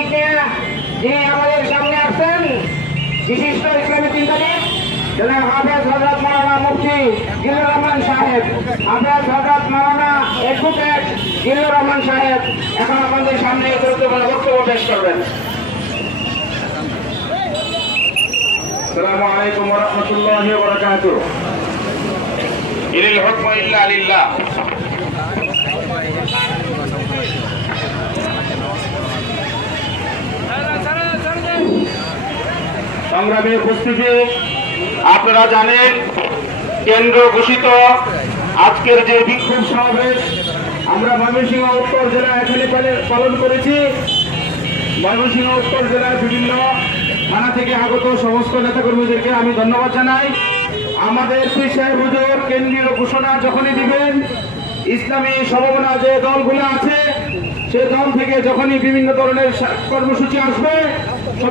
Mic নিয়ে যিনি আমাদের সামনে আসছেন বিশিষ্ট ইসলামী চিন্তাবিদ জনাব হাফেজ হযরত মাওলানা মুফতি জিল্লুর রহমান সাহেব, হাফেজ হযরত মাওলানা অ্যাডভোকেট জিল্লুর রহমান সাহেব এখন আমাদের সামনে গুরুত্বপূর্ণ বক্তব্য পেশ করবেন। আসসালামু আলাইকুম ওয়া রাহমাতুল্লাহি ওয়া বারাকাতুহু। ইনিল হুকমু ইল্লা লিল্লাহ। সংগ্রামী উপস্থিতি, আপনারা জানেন কেন্দ্র ঘোষিত আজকের যে বিক্ষোভ সমাবেশ আমরা ময়মনসিংহ উত্তর জেলা এখানে পালন করেছি। ময়মনসিংহ উত্তর জেলার বিভিন্ন থানা থেকে আগত সমস্ত নেতাকর্মীদেরকে আমি ধন্যবাদ জানাই। আমাদের পীর সাহেব হুজুর কেন্দ্রীয় ঘোষণা যখনই দিবেন, ইসলামী সমমনা যে দলগুলো আছে সে দল থেকে যখনই বিভিন্ন ধরনের কর্মসূচি আসবে